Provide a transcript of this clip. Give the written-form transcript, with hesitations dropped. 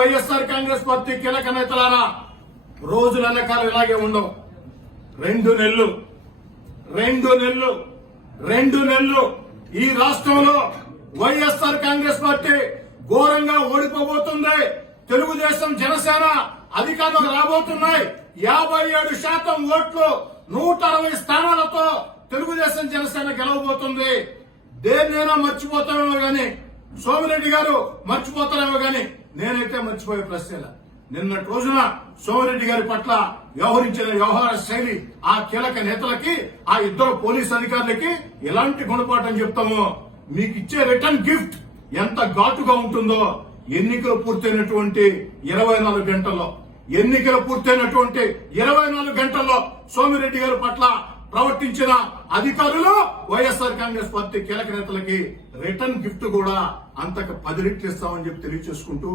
YSR Congress party కీలక నేతలారా, రోజుల లెక్కలు ఇలాగే ఉండవు. 2 నెలలు ఈ రాష్ట్రంలో వైఎస్ఆర్ కాంగ్రెస్ పార్టీ ఘోరంగా ఓడిపోబోతుంది. తెలుగుదేశం జనసేన అధికారంలోకి రాబోతున్నాయి. 57% ఓట్లు, 160 స్థానాలతో తెలుగుదేశం జనసేన గెలవబోతుంది. దేన్నైనా మర్చిపోతామేమో గాని, సోమిరెడ్డి గారు మర్చిపోతారేమో గాని, నేనైతే మర్చిపోయే ప్రశ్న. నిన్నటి రోజున సోమిరెడ్డి గారి పట్ల వ్యవహరించిన వ్యవహార శైలి ఆ కీలక నేతలకి, ఆ ఇద్దరు పోలీసు అధికారులకి ఎలాంటి గుణపాఠం చెప్తామో, మీకు ఇచ్చే రిటర్న్ గిఫ్ట్ ఎంత ఘాటుగా ఉంటుందో. ఎన్నికలు పూర్తయినటువంటి 24 గంటల్లో సోమిరెడ్డి గారి పట్ల ప్రవర్తించిన అధికారులు వైఎస్ఆర్ కాంగ్రెస్ పార్టీ కీలక నేతలకి రిటర్న్ గిఫ్ట్ కూడా అంతకు 10 రెట్లు ఇస్తామని చెప్పి తెలియజేసుకుంటూ